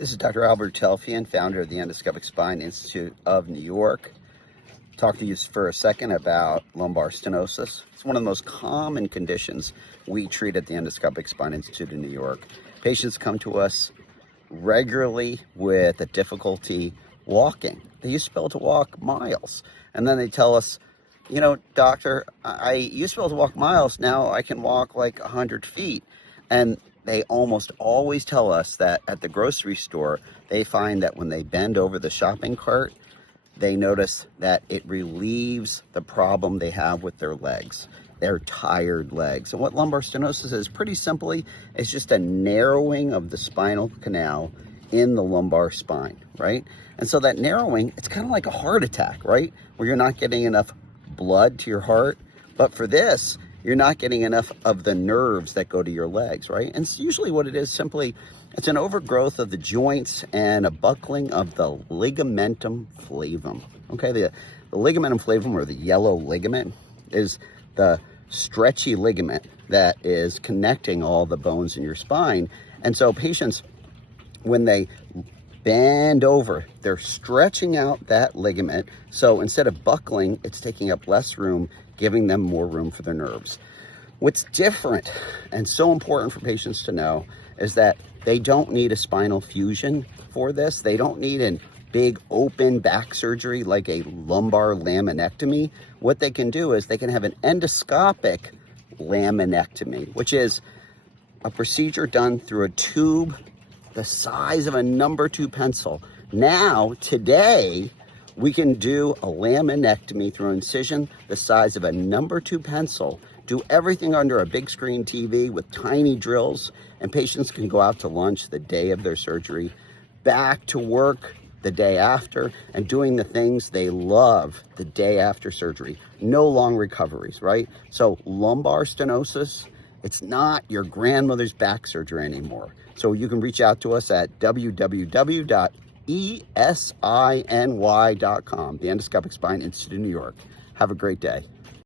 This is Dr. Albert Telfian, founder of the Endoscopic Spine Institute of New York. Talk to you for a second about lumbar stenosis. It's one of the most common conditions we treat at the Endoscopic Spine Institute in New York. Patients come to us regularly with a difficulty walking. They used to be able to walk miles, and then they tell us, you know, doctor, I used to be able to walk miles, now I can walk like 100 feet. And they almost always tell us that at the grocery store, they find that when they bend over the shopping cart, they notice that it relieves the problem they have with their legs, their tired legs. And what lumbar stenosis is, pretty simply, is just a narrowing of the spinal canal in the lumbar spine, right? And so that narrowing, it's kind of like a heart attack, right? Where you're not getting enough blood to your heart. But for this, you're not getting enough of the nerves that go to your legs, right? And it's usually what it is, simply, it's an overgrowth of the joints and a buckling of the ligamentum flavum. Okay, the ligamentum flavum, or the yellow ligament, is the stretchy ligament that is connecting all the bones in your spine. And so patients, when they bend over, they're stretching out that ligament. So instead of buckling, it's taking up less room, giving them more room for their nerves. What's different and so important for patients to know is that they don't need a spinal fusion for this. They don't need a big open back surgery like a lumbar laminectomy. What they can do is they can have an endoscopic laminectomy, which is a procedure done through a tube the size of a number 2 pencil. Now, today, we can do a laminectomy through incision the size of a number 2 pencil, do everything under a big screen TV with tiny drills, and patients can go out to lunch the day of their surgery, back to work the day after, and doing the things they love the day after surgery. No long recoveries, right? So lumbar stenosis, it's not your grandmother's back surgery anymore. So you can reach out to us at www.esiny.com, the Endoscopic Spine Institute of New York. Have a great day.